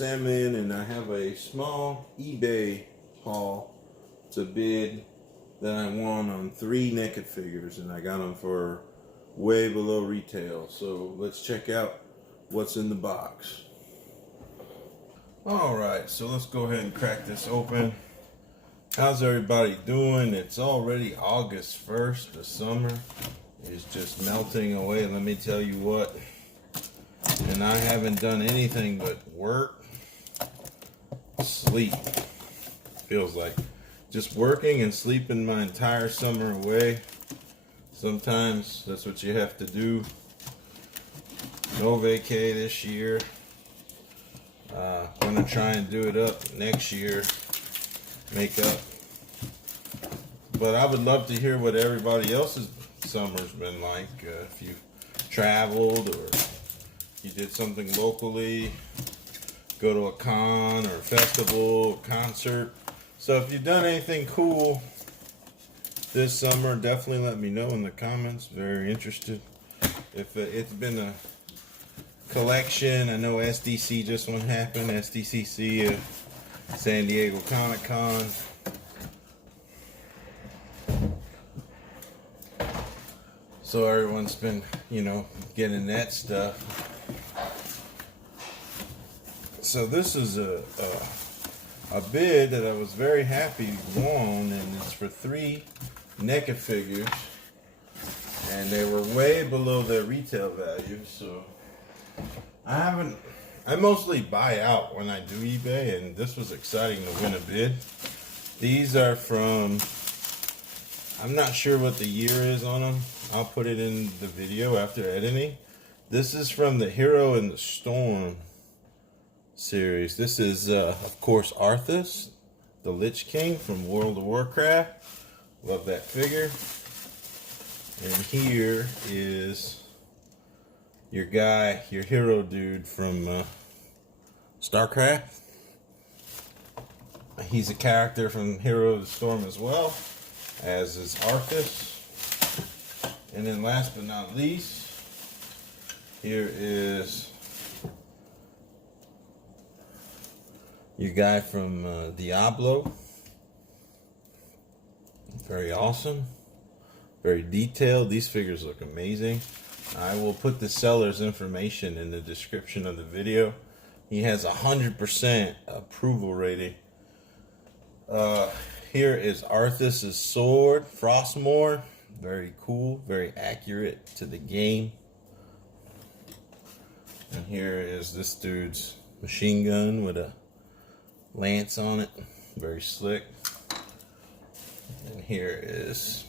Sam in, and I have a small eBay haul to bid that I won on 3 NECA figures, and I got them for way below retail. So let's check out what's in the box. Alright, so let's go ahead and crack this open. How's everybody doing? It's already August 1st. The summer is just melting away. Let me tell you what. And I haven't done anything but work, sleep. Feels like just working and sleeping my entire summer away. Sometimes that's what you have to do. No vacay this year. Gonna try and do it up next year. Make up. But I would love to hear what everybody else's summer's been like. If you traveled or you did something locally, go to a con or a festival, concert. So if you've done anything cool this summer, definitely let me know in the comments. Very interested. If it's been a collection, I know SDC just one happened, SDCC, San Diego Comic Con. So everyone's been, you know, getting that stuff. So this is a bid that I was very happy won, and it's for 3 NECA figures, and they were way below their retail value. So I mostly buy out when I do eBay, and this was exciting to win a bid. These are from, I'm not sure what the year is on them. I'll put it in the video after editing. This is from the Hero in the Storm series. This is, of course, Arthas, the Lich King from World of Warcraft. Love that figure. And here is your guy, your hero dude from StarCraft. He's a character from Hero of the Storm as well, as is Arthas. And then last but not least, here is your guy from Diablo. Very awesome. Very detailed. These figures look amazing. I will put the seller's information in the description of the video. He has 100% approval rating. Here is Arthas' sword, Frostmourne. Very cool, very accurate to the game. And here is this dude's machine gun with a lance on it. Very slick. And here is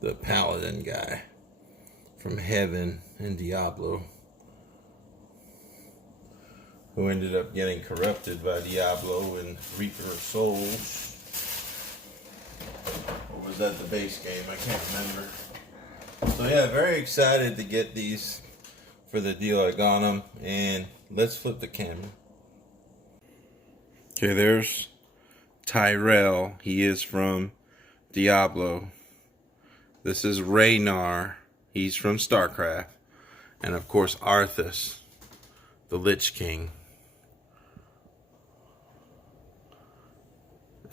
the paladin guy from Heaven and Diablo, who ended up getting corrupted by Diablo and Reaper of Souls. Or was that the base game? I can't remember. So yeah, very excited to get these for the deal I got them. And let's flip the camera. Okay, there's Tyrell. He is from Diablo. This is Raynar. He's from StarCraft. And of course, Arthas, the Lich King.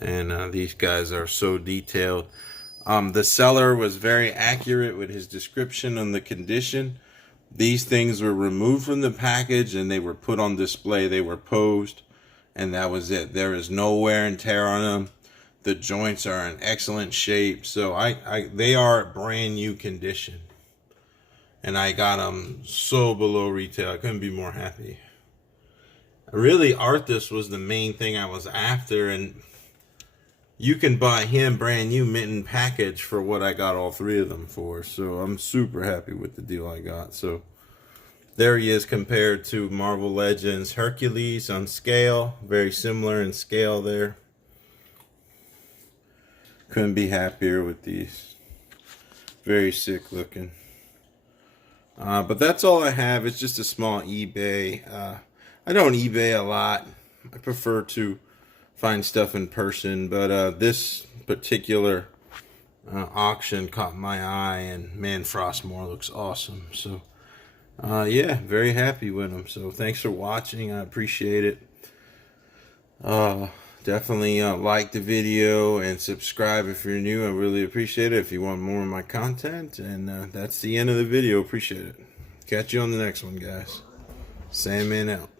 And these guys are so detailed. The seller was very accurate with his description on the condition. These things were removed from the package and they were put on display. They were posed, and that was it. There is no wear and tear on them. The joints are in excellent shape. So they are brand new condition. And I got them so below retail. I couldn't be more happy. Really, Arthas was the main thing I was after, and you can buy him brand new mint and package for what I got all 3 of them for. So I'm super happy with the deal I got. So there he is compared to Marvel Legends Hercules on scale. Very similar in scale there. Couldn't be happier with these. Very sick looking. But that's all I have. It's just a small eBay. I don't eBay a lot. I prefer to find stuff in person, but this particular auction caught my eye, and man, Frostmourne looks awesome. So Yeah, very happy with them. So thanks for watching. I appreciate it. Definitely like the video and subscribe if you're new. I really appreciate it if you want more of my content. And that's the end of the video. Appreciate it. Catch you on the next one, guys. Sandman out.